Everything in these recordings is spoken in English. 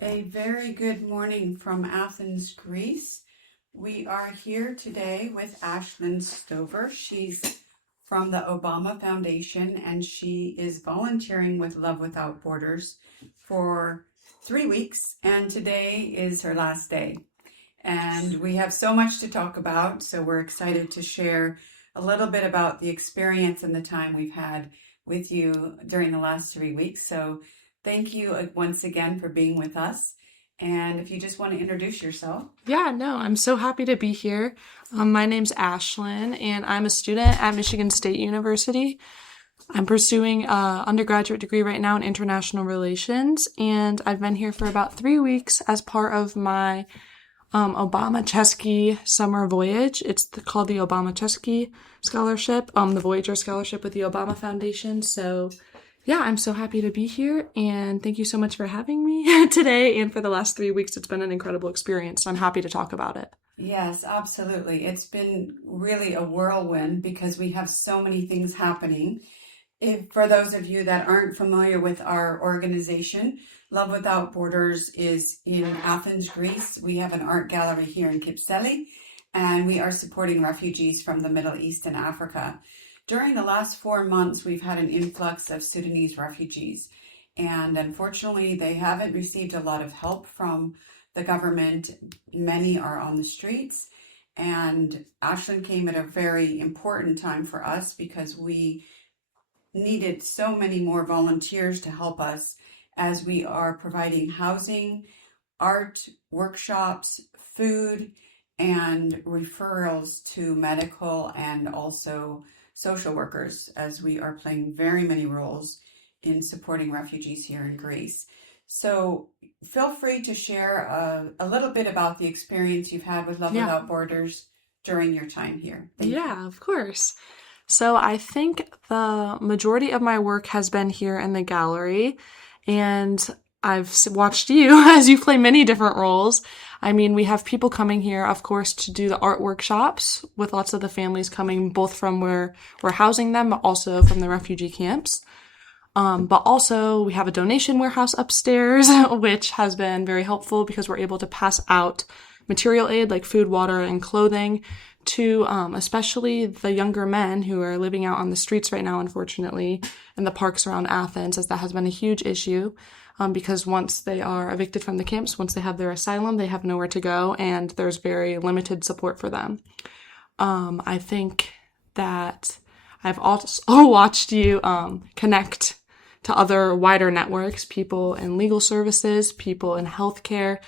A very good morning from Athens, Greece. We are here today with Ashlin Stover. She's from the Obama Foundation and she is volunteering with Love Without Borders for 3 weeks, and today is her last day. And we have so much to talk about, so we're excited to share a little bit about the experience and the time we've had with you during the last 3 weeks. So thank you once again for being with us. And if you just want to introduce yourself. Yeah, no, I'm so happy to be here. My name's Ashlin, and I'm a student at Michigan State University. I'm pursuing an undergraduate degree right now in international relations, and I've been here for about 3 weeks as part of my Obama Chesky summer voyage. It's called the Obama Chesky Scholarship, the Voyager Scholarship with the Obama Foundation. So yeah, I'm so happy to be here, and thank you so much for having me today and for the last 3 weeks. It's been an incredible experience. I'm happy to talk about it. Yes, absolutely. It's been really a whirlwind because we have so many things happening. For those of you that aren't familiar with our organization, Love Without Borders is in Athens, Greece. We have an art gallery here in Kypseli, and we are supporting refugees from the Middle East and Africa. During the last 4 months, we've had an influx of Sudanese refugees, and unfortunately, they haven't received a lot of help from the government. Many are on the streets, and Ashland came at a very important time for us because we needed so many more volunteers to help us as we are providing housing, art, workshops, food, and referrals to medical and also social workers, as we are playing very many roles in supporting refugees here in Greece. So feel free to share a little bit about the experience you've had with Love Yeah. Without Borders during your time here. Thank you. Yeah, of course. So I think the majority of my work has been here in the gallery, and I've watched you as you play many different roles. I mean, we have people coming here, of course, to do the art workshops with lots of the families coming both from where we're housing them, but also from the refugee camps. But also we have a donation warehouse upstairs, which has been very helpful because we're able to pass out material aid like food, water, and clothing to especially the younger men who are living out on the streets right now, unfortunately, in the parks around Athens, as that has been a huge issue. Because once they are evicted from the camps, once they have their asylum, they have nowhere to go, and there's very limited support for them. I think that I've also watched you connect to other wider networks, people in legal services, people in healthcare.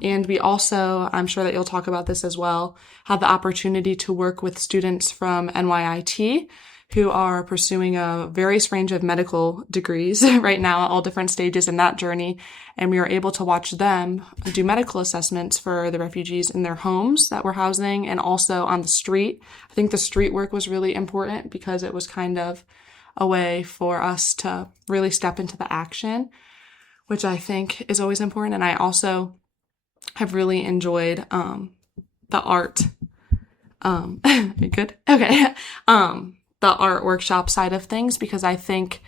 And we also, I'm sure that you'll talk about this as well, had the opportunity to work with students from NYIT who are pursuing a various range of medical degrees right now at all different stages in that journey. And we were able to watch them do medical assessments for the refugees in their homes that we're housing and also on the street. I think the street work was really important because it was kind of a way for us to really step into the action, which I think is always important. And I also have really enjoyed the art. Good? Okay. The art workshop side of things, because I think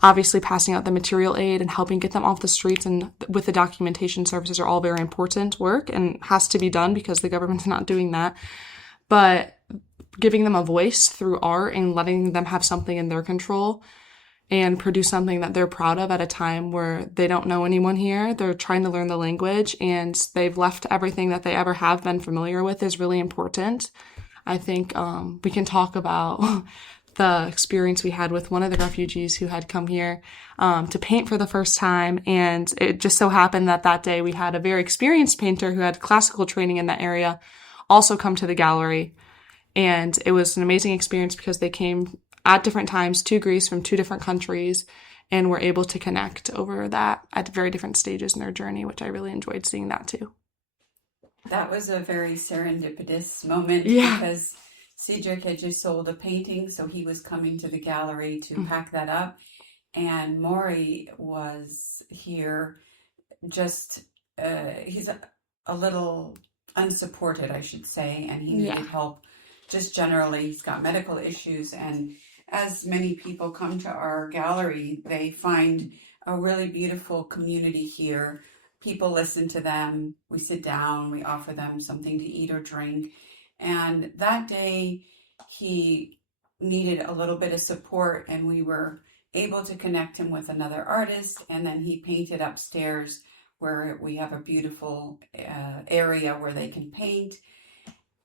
obviously passing out the material aid and helping get them off the streets and with the documentation services are all very important work and has to be done because the government's not doing that. But giving them a voice through art and letting them have something in their control and produce something that they're proud of at a time where they don't know anyone here. They're trying to learn the language and they've left everything that they ever have been familiar with is really important. I think we can talk about the experience we had with one of the refugees who had come here to paint for the first time. And it just so happened that that day we had a very experienced painter who had classical training in that area also come to the gallery. And it was an amazing experience because they came at different times to Greece from two different countries and were able to connect over that at very different stages in their journey, which I really enjoyed seeing that too. That was a very serendipitous moment Yeah. because Cedric had just sold a painting, so he was coming to the gallery to pack that up. And Maury was here just, he's a little unsupported, I should say, and he needed help just generally. He's got medical issues, and as many people come to our gallery, they find a really beautiful community here people listen to them. We sit down, we offer them something to eat or drink. And that day, he needed a little bit of support, and we were able to connect him with another artist. And then he painted upstairs, where we have a beautiful area where they can paint,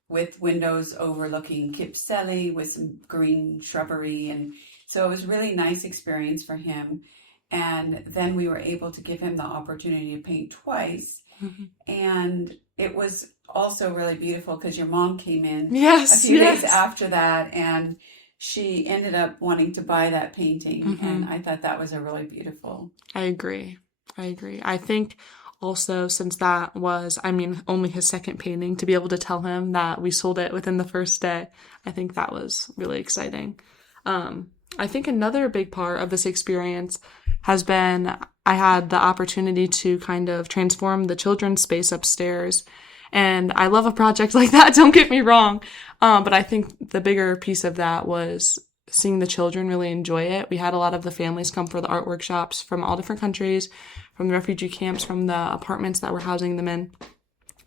with windows overlooking Kipseli with some green shrubbery. And so it was a really nice experience for him. And then we were able to give him the opportunity to paint twice. Mm-hmm. And it was also really beautiful because your mom came in Yes, a few yes. days after that, and she ended up wanting to buy that painting. Mm-hmm. And I thought that was a really beautiful. I agree. I think also, since that was, only his second painting, to be able to tell him that we sold it within the first day, I think that was really exciting. I think another big part of this experience has been I had the opportunity to kind of transform the children's space upstairs. And I love a project like that, don't get me wrong. But I think the bigger piece of that was seeing the children really enjoy it. We had a lot of the families come for the art workshops from all different countries, from the refugee camps, from the apartments that we're housing them in,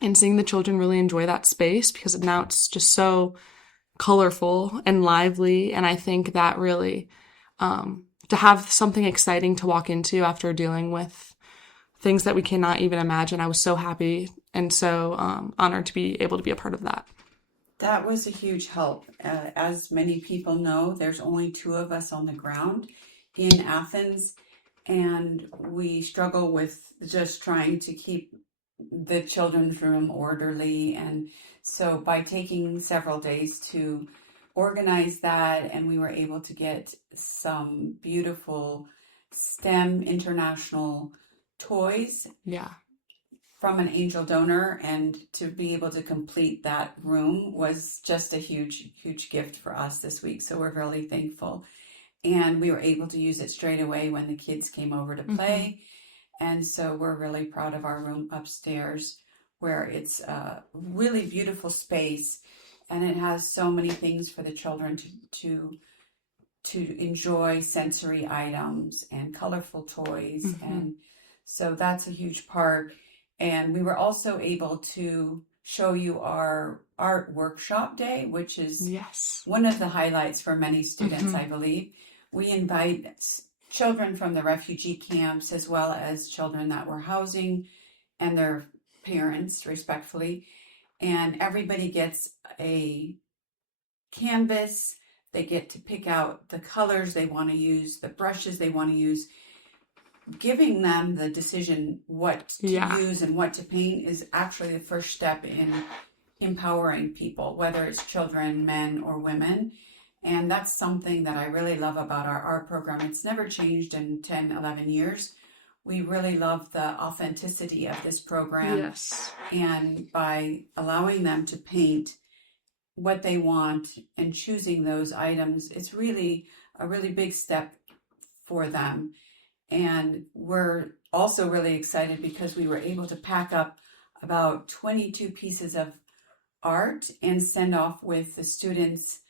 and seeing the children really enjoy that space because now it's just so colorful and lively. And I think that really, to have something exciting to walk into after dealing with things that we cannot even imagine, I was so happy and so honored to be able to be a part of that. That was a huge help. As many people know, there's only 2 of us on the ground in Athens, and we struggle with just trying to keep the children's room orderly. And so by taking several days to organize that, and we were able to get some beautiful STEM international toys from an angel donor, and to be able to complete that room was just a huge gift for us this week. So we're really thankful. And we were able to use it straight away when the kids came over to play. Mm-hmm. And so we're really proud of our room upstairs, where it's a really beautiful space, and it has so many things for the children to enjoy, sensory items and colorful toys. Mm-hmm. And so that's a huge part. And we were also able to show you our art workshop day, which is one of the highlights for many students, mm-hmm. I believe. We invite children from the refugee camps, as well as children that we're housing and their parents, respectfully. And everybody gets a canvas. They get to pick out the colors they want to use, the brushes they want to use. Giving them the decision what to use and what to paint is actually the first step in empowering people, whether it's children, men, or women. And that's something that I really love about our art program. It's never changed in 10, 11 years. We really love the authenticity of this program. Yes. And by allowing them to paint what they want and choosing those items, it's really a really big step for them. And we're also really excited because we were able to pack up about 22 pieces of art and send off with the students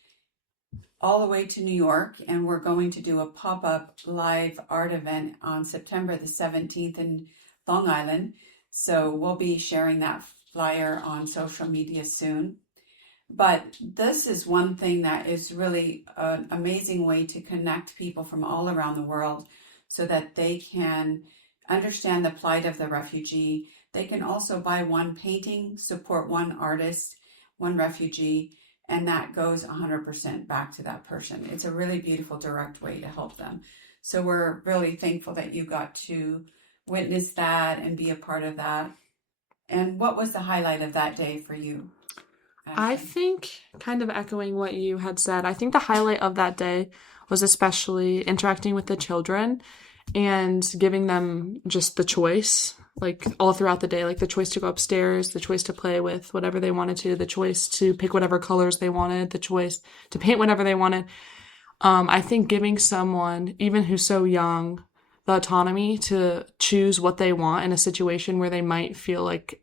all the way to New York. And we're going to do a pop-up live art event on September the 17th in Long Island. So we'll be sharing that flyer on social media soon. But this is one thing that is really an amazing way to connect people from all around the world, so that they can understand the plight of the refugee. They can also buy one painting, support one artist, one refugee, and that goes 100% back to that person. It's a really beautiful, direct way to help them. So we're really thankful that you got to witness that and be a part of that. And what was the highlight of that day for you? I think, kind of echoing what you had said, I think the highlight of that day was especially interacting with the children and giving them just the choice, like all throughout the day, like the choice to go upstairs, the choice to play with whatever they wanted to, the choice to pick whatever colors they wanted, the choice to paint whatever they wanted. I think giving someone, even who's so young, the autonomy to choose what they want in a situation where they might feel like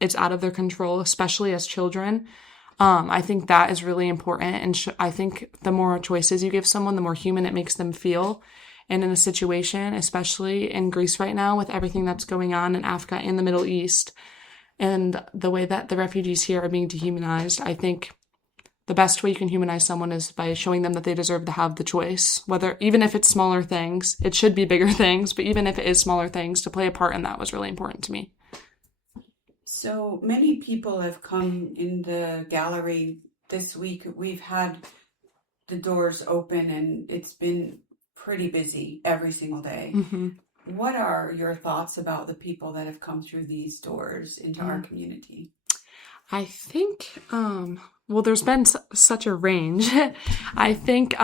it's out of their control, especially as children. I think that is really important. And I think the more choices you give someone, the more human it makes them feel. and in a situation, especially in Greece right now with everything that's going on in Africa and the Middle East and the way that the refugees here are being dehumanized. I think the best way you can humanize someone is by showing them that they deserve to have the choice, whether, even if it's smaller things. It should be bigger things, but even if it is smaller things, to play a part in that was really important to me. So many people have come in the gallery this week. We've had the doors open and it's been pretty busy every single day. Mm-hmm. What are your thoughts about the people that have come through these doors into our community? I think, well, there's been such a range. I think,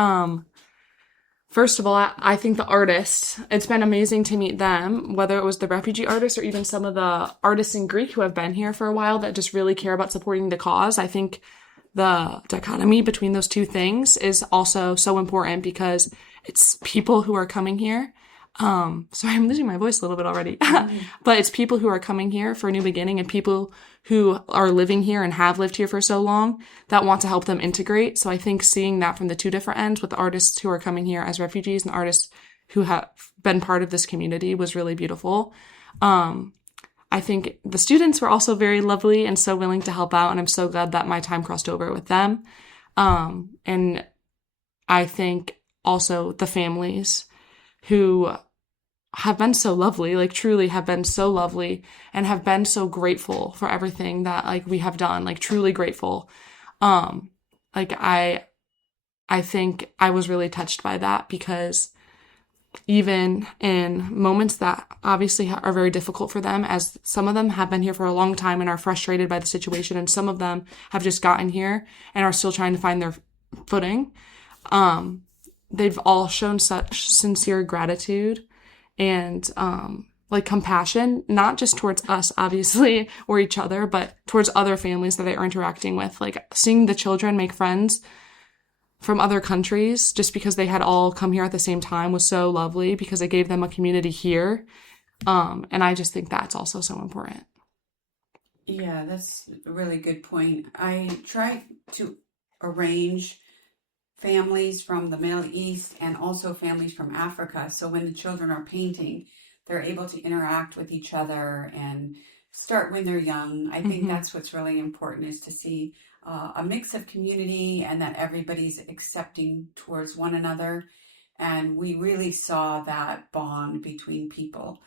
first of all, I think the artists, it's been amazing to meet them, whether it was the refugee artists or even some of the artists in Greek who have been here for a while that just really care about supporting the cause. I think the dichotomy between those two things is also so important because it's people who are coming here. Sorry, I'm losing my voice a little bit already, but it's people who are coming here for a new beginning and people who are living here and have lived here for so long that want to help them integrate. So I think seeing that from the two different ends with the artists who are coming here as refugees and artists who have been part of this community was really beautiful. I think the students were also very lovely and so willing to help out, and I'm so glad that my time crossed over with them. And I think also the families who have been so lovely, like truly have been so lovely and have been so grateful for everything that like we have done, like truly grateful. Like I think I was really touched by that because even in moments that obviously are very difficult for them, as some of them have been here for a long time and are frustrated by the situation, and some of them have just gotten here and are still trying to find their footing. They've all shown such sincere gratitude and like compassion, not just towards us, obviously, or each other, but towards other families that they are interacting with. Like seeing the children make friends from other countries just because they had all come here at the same time was so lovely because it gave them a community here. And I just think that's also so important. Yeah, that's a really good point. I try to arrange families from the Middle East and also families from Africa. So when the children are painting, they're able to interact with each other and start when they're young. I think that's what's really important, is to see a mix of community and that everybody's accepting towards one another. And we really saw that bond between people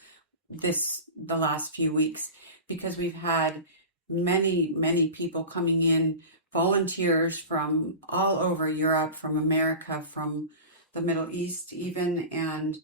the last few weeks, because we've had many people coming in, volunteers from all over Europe, from America, from the Middle East even. And,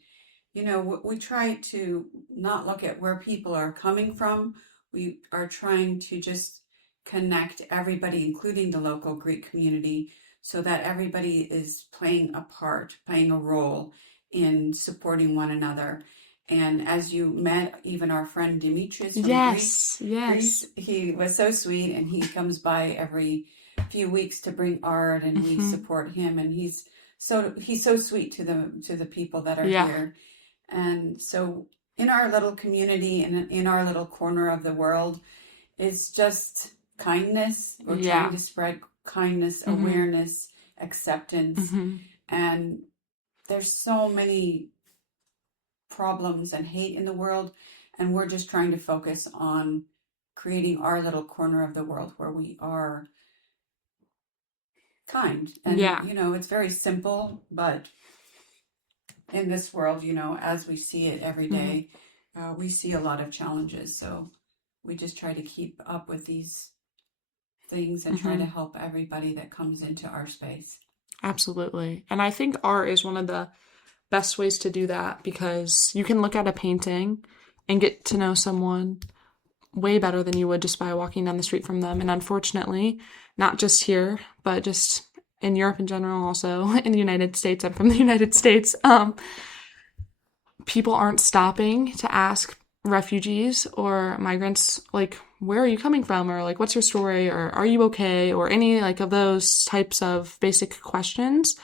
you know, we try to not look at where people are coming from. We are trying to just connect everybody, including the local Greek community, so that everybody is playing a part, playing a role in supporting one another. And as you met, even our friend Dimitris from Greece, he was so sweet, and he comes by every few weeks to bring art, and we support him, and he's so sweet to the people that are here. And so in our little community and in our little corner of the world, it's just kindness. We're trying to spread kindness, awareness, acceptance. And there's so many problems and hate in the world, and we're just trying to focus on creating our little corner of the world where we are kind. And you know, it's very simple, but in this world, you know, as we see it every day, we see a lot of challenges. So we just try to keep up with these things and try to help everybody that comes into our space. Absolutely. And I think art is one of the best ways to do that, because you can look at a painting and get to know someone way better than you would just by walking down the street from them. And unfortunately, not just here, but just in Europe in general, also in the United States, I'm from the United States, people aren't stopping to ask refugees or migrants, like, where are you coming from? Or like, what's your story? Or are you okay? Or any like of those types of basic questions.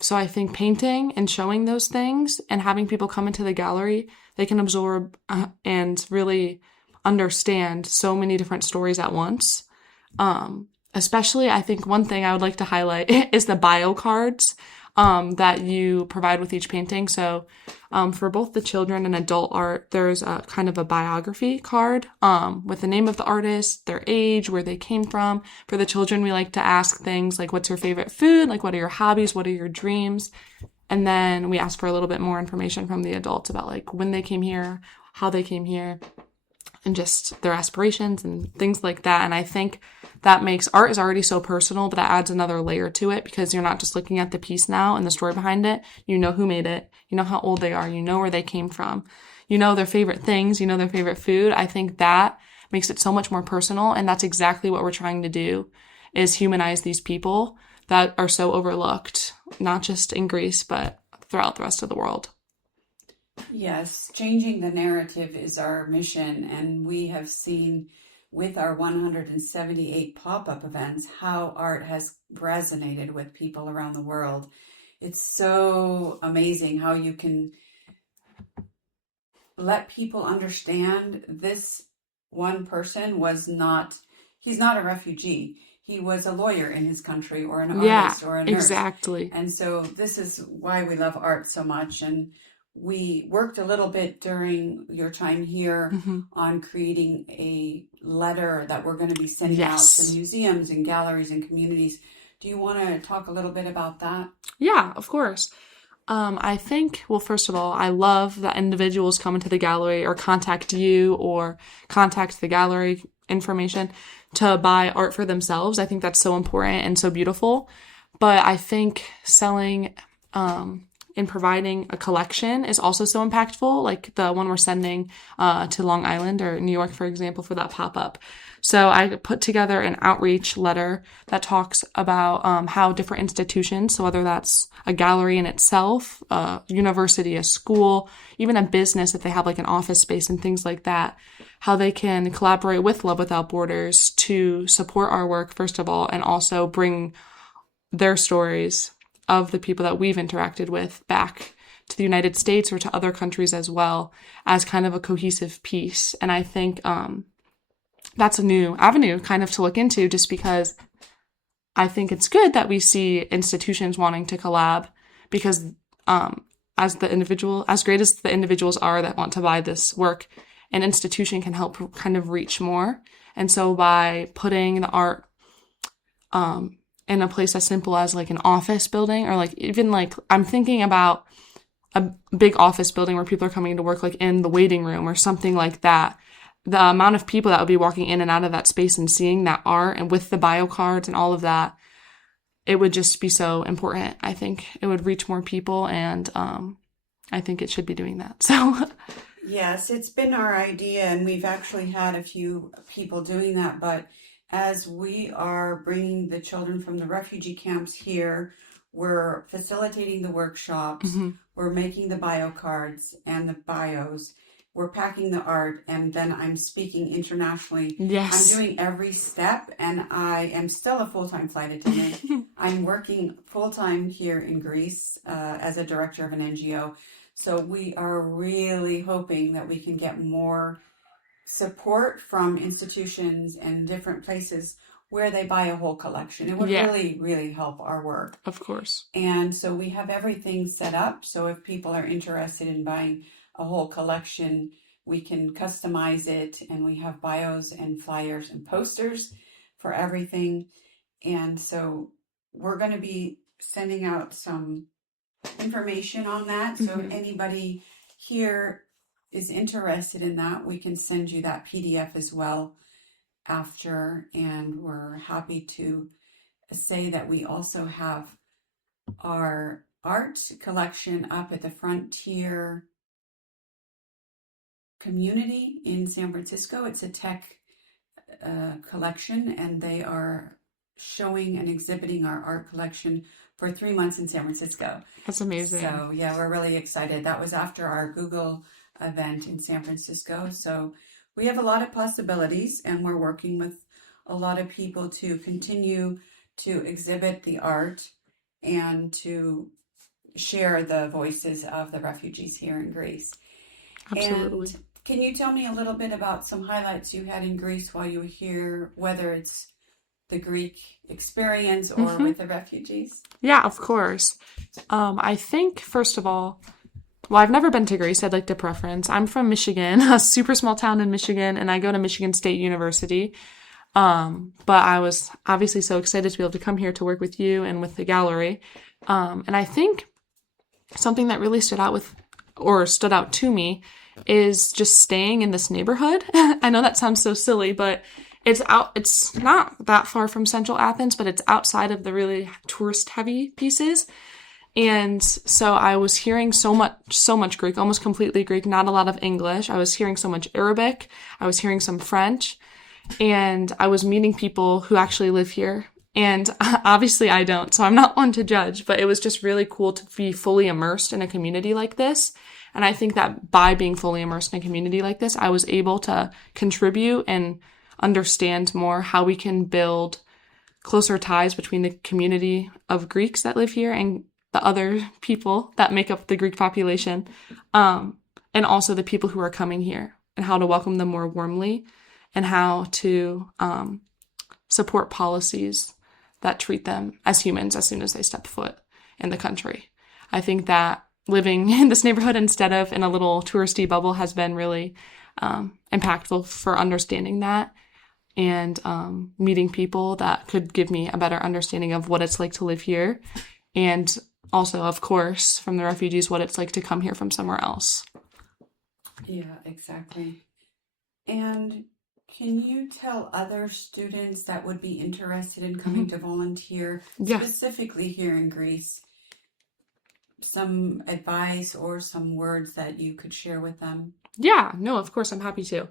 So I think painting and showing those things and having people come into the gallery, they can absorb and really understand so many different stories at once. Especially, I think one thing I would like to highlight is the bio cards. that you provide with each painting. So for both the children and adult art, there's a kind of a biography card with the name of the artist, their age, where they came from. For the children, we like to ask things like, what's your favorite food? Like, what are your hobbies? What are your dreams? And then we ask for a little bit more information from the adults about like when they came here, how they came here, and just their aspirations and things like that. And I think that makes art is already so personal, but that adds another layer to it because you're not just looking at the piece now and the story behind it. You know who made it. You know how old they are. You know where they came from. You know their favorite things. You know their favorite food. I think that makes it so much more personal. And that's exactly what we're trying to do is humanize these people that are so overlooked, not just in Greece, but throughout the rest of the world. Yes, changing the narrative is our mission, and we have seen with our 178 pop-up events how art has resonated with people around the world. It's so amazing how you can let people understand this one person he's not a refugee. He was a lawyer in his country or an artist or a nurse. Exactly. And so this is why we love art so much. And we worked a little bit during your time here on creating a letter that we're going to be sending out to museums and galleries and communities. Do you want to talk a little bit about that? Yeah, of course. I think, well, first of all, I love that individuals come into the gallery or contact you or contact the gallery information to buy art for themselves. I think that's so important and so beautiful. But I think selling and providing a collection is also so impactful, like the one we're sending to Long Island or New York, for example, for that pop-up. So I put together an outreach letter that talks about how different institutions, so whether that's a gallery in itself, a university, a school, even a business if they have like an office space and things like that, how they can collaborate with Love Without Borders to support our work, first of all, and also bring their stories of the people that we've interacted with back to the United States or to other countries as well as kind of a cohesive piece. And I think that's a new avenue kind of to look into just because I think it's good that we see institutions wanting to collab because as great as the individuals are that want to buy this work, an institution can help kind of reach more. And so by putting the art in a place as simple as like an office building or like even like I'm thinking about a big office building where people are coming to work like in the waiting room or something like that. The amount of people that would be walking in and out of that space and seeing that art and with the bio cards and all of that, it would just be so important. I think it would reach more people and I think it should be doing that. So yes, it's been our idea and we've actually had a few people doing that, but as we are bringing the children from the refugee camps here, we're facilitating the workshops, we're making the bio cards and the bios, we're packing the art, and then I'm speaking internationally. Yes. I'm doing every step, and I am still a full-time flight attendant. I'm working full-time here in Greece as a director of an NGO. So we are really hoping that we can get more support from institutions and different places where they buy a whole collection. It would really, really help our work. Of course. And so we have everything set up. So if people are interested in buying a whole collection, we can customize it. And we have bios and flyers and posters for everything. And so we're going to be sending out some information on that. So if anybody here is interested in that, we can send you that PDF as well after. And we're happy to say that we also have our art collection up at the Frontier community in San Francisco. It's a tech collection, and they are showing and exhibiting our art collection for 3 months in San Francisco. That's amazing. So yeah, we're really excited. That was after our Google event in San Francisco. So we have a lot of possibilities, and we're working with a lot of people to continue to exhibit the art and to share the voices of the refugees here in Greece. Absolutely. And can you tell me a little bit about some highlights you had in Greece while you were here, whether it's the Greek experience or with the refugees? Yeah, of course. I think, first of all, well, I've never been to Greece. I'd like to preference. I'm from Michigan, a super small town in Michigan, and I go to Michigan State University. But I was obviously so excited to be able to come here to work with you and with the gallery. And I think something that really stood out to me is just staying in this neighborhood. I know that sounds so silly, but it's not that far from central Athens, but it's outside of the really tourist heavy pieces. And so I was hearing so much Greek, almost completely Greek, not a lot of English. I was hearing so much Arabic. I was hearing some French, and I was meeting people who actually live here. And obviously I don't, so I'm not one to judge, but it was just really cool to be fully immersed in a community like this. And I think that by being fully immersed in a community like this, I was able to contribute and understand more how we can build closer ties between the community of Greeks that live here and the other people that make up the Greek population, and also the people who are coming here, and how to welcome them more warmly, and how to support policies that treat them as humans as soon as they step foot in the country. I think that living in this neighborhood instead of in a little touristy bubble has been really impactful for understanding that, and meeting people that could give me a better understanding of what it's like to live here, and also, of course, from the refugees, what it's like to come here from somewhere else. Yeah, exactly. And can you tell other students that would be interested in coming to volunteer, Yeah. specifically here in Greece, some advice or some words that you could share with them? Yeah, no, of course, I'm happy to.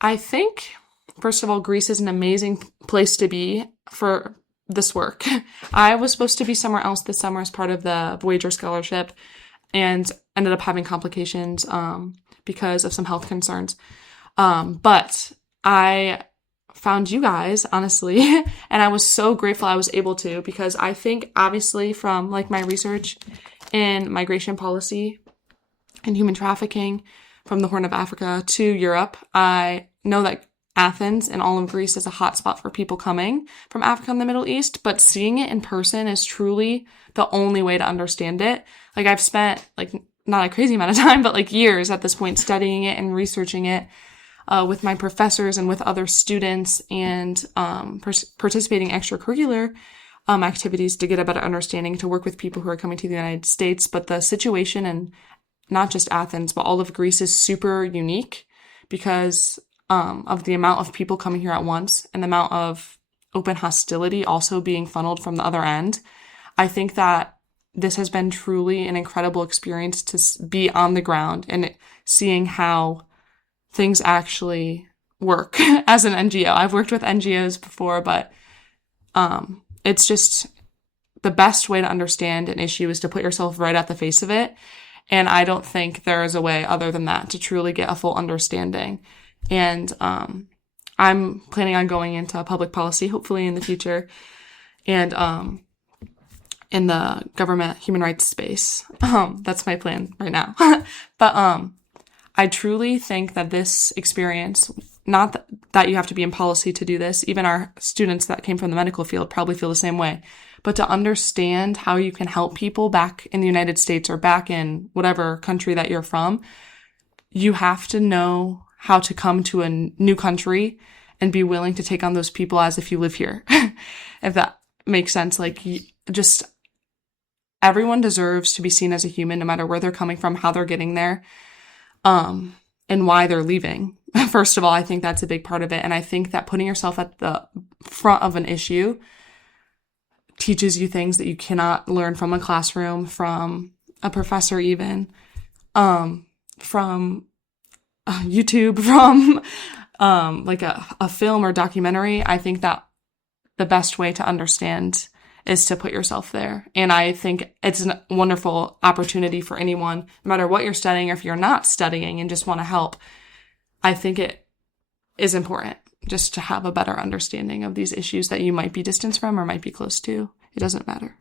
I think, first of all, Greece is an amazing place to be for this work. I was supposed to be somewhere else this summer as part of the Voyager scholarship, and ended up having complications because of some health concerns. But I found you guys, honestly, and I was so grateful I was able to, because I think obviously from like my research in migration policy and human trafficking from the Horn of Africa to Europe, I know that Athens and all of Greece is a hotspot for people coming from Africa and the Middle East, but seeing it in person is truly the only way to understand it. Like, I've spent like not a crazy amount of time, but like years at this point studying it and researching it with my professors and with other students, and participating in extracurricular activities to get a better understanding, to work with people who are coming to the United States. But the situation in not just Athens, but all of Greece is super unique because of the amount of people coming here at once and the amount of open hostility also being funneled from the other end. I think that this has been truly an incredible experience to be on the ground and seeing how things actually work as an NGO. I've worked with NGOs before, but it's just the best way to understand an issue is to put yourself right at the face of it. And I don't think there is a way other than that to truly get a full understanding. And I'm planning on going into public policy, hopefully in the future, and in the government human rights space. That's my plan right now. But I truly think that this experience, not that you have to be in policy to do this, even our students that came from the medical field probably feel the same way, but to understand how you can help people back in the United States or back in whatever country that you're from, you have to know how to come to a new country and be willing to take on those people as if you live here. If that makes sense. Like, just everyone deserves to be seen as a human, no matter where they're coming from, how they're getting there, and why they're leaving. First of all, I think that's a big part of it. And I think that putting yourself at the front of an issue teaches you things that you cannot learn from a classroom, from a professor even, from YouTube, from like a film or documentary. I think that the best way to understand is to put yourself there. And I think it's a wonderful opportunity for anyone, no matter what you're studying, or if you're not studying and just want to help. I think it is important just to have a better understanding of these issues that you might be distant from or might be close to. It doesn't matter.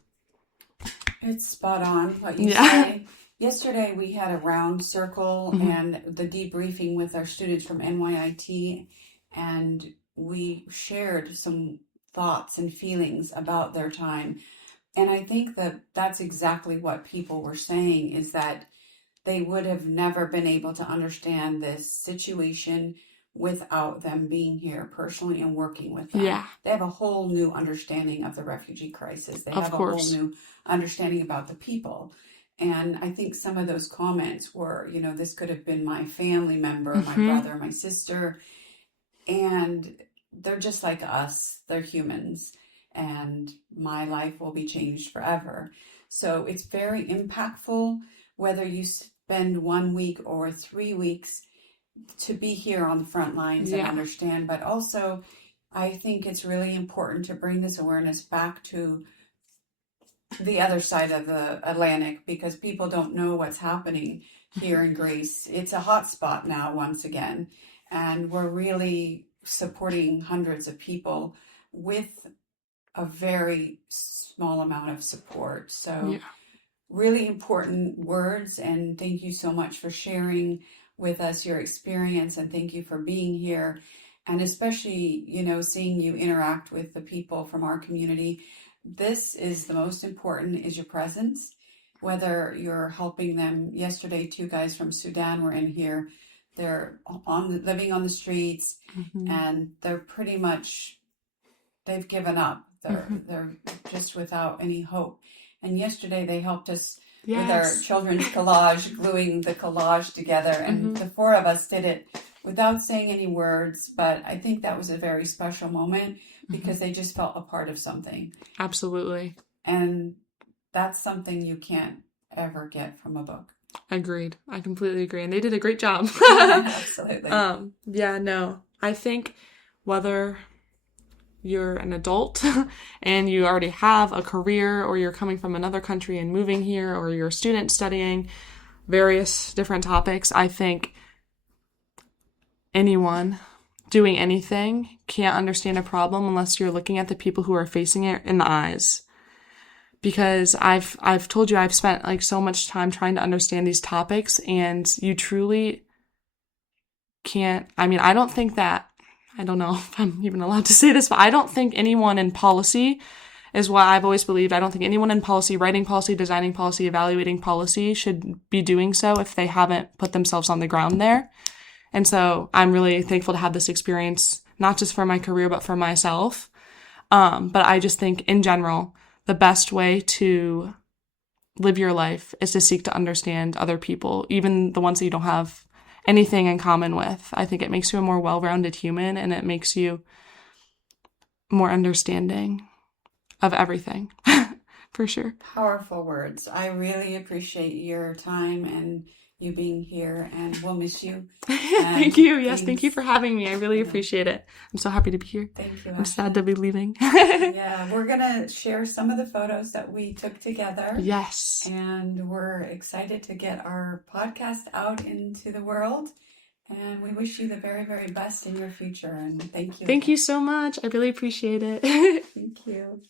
It's spot on what you say. Yesterday we had a round circle and the debriefing with our students from NYIT, and we shared some thoughts and feelings about their time. And I think that that's exactly what people were saying, is that they would have never been able to understand this situation without them being here personally and working with them. Yeah, They have a whole new understanding of the refugee crisis. They of have a whole course. new understanding about the people. And I think some of those comments were, this could have been my family member, my Mm-hmm. brother, my sister, and they're just like us. They're humans, and my life will be changed forever. So it's very impactful, whether you spend 1 week or 3 weeks, to be here on the front lines and Yeah, understand. But also, I think it's really important to bring this awareness back to the other side of the Atlantic, because people don't know what's happening here in Greece. It's a hot spot now, once again, and we're really supporting hundreds of people with a very small amount of support. So yeah. really important words, and thank you so much for sharing with us your experience, and thank you for being here, and especially seeing you interact with the people from our community. This is the most important, is your presence, whether you're helping them. Yesterday, 2 guys from Sudan were in here. They're living on the streets, Mm-hmm. and they're pretty much, they've given up. Mm-hmm. They're just without any hope. And yesterday they helped us with our Yes. children's collage, gluing the collage together. And Mm-hmm. the 4 of us did it without saying any words. But I think that was a very special moment, because they just felt a part of something. Absolutely. And that's something you can't ever get from a book. Agreed. I completely agree. And they did a great job. Absolutely. Yeah, no. I think whether you're an adult and you already have a career, or you're coming from another country and moving here, or you're a student studying various different topics, I think anyone doing anything can't understand a problem unless you're looking at the people who are facing it in the eyes. Because I've told you, I've spent like so much time trying to understand these topics, and you truly can't. I mean, I don't think that, I don't know if I'm even allowed to say this, but I don't think anyone in policy, is what I've always believed. I don't think anyone in policy, writing policy, designing policy, evaluating policy, should be doing so if they haven't put themselves on the ground there. And so I'm really thankful to have this experience, not just for my career, but for myself. But I just think in general, the best way to live your life is to seek to understand other people, even the ones that you don't have anything in common with. I think it makes you a more well-rounded human, and it makes you more understanding of everything, for sure. Powerful words. I really appreciate your time and you being here, and we'll miss you. Thank you. Yes, thank you for having me. I really appreciate it. I'm so happy to be here. Thank you. I'm sad to be leaving. Yeah, we're going to share some of the photos that we took together. Yes. And we're excited to get our podcast out into the world. And we wish you the very, very best in your future. And thank you. Thank you so much. I really appreciate it. Thank you.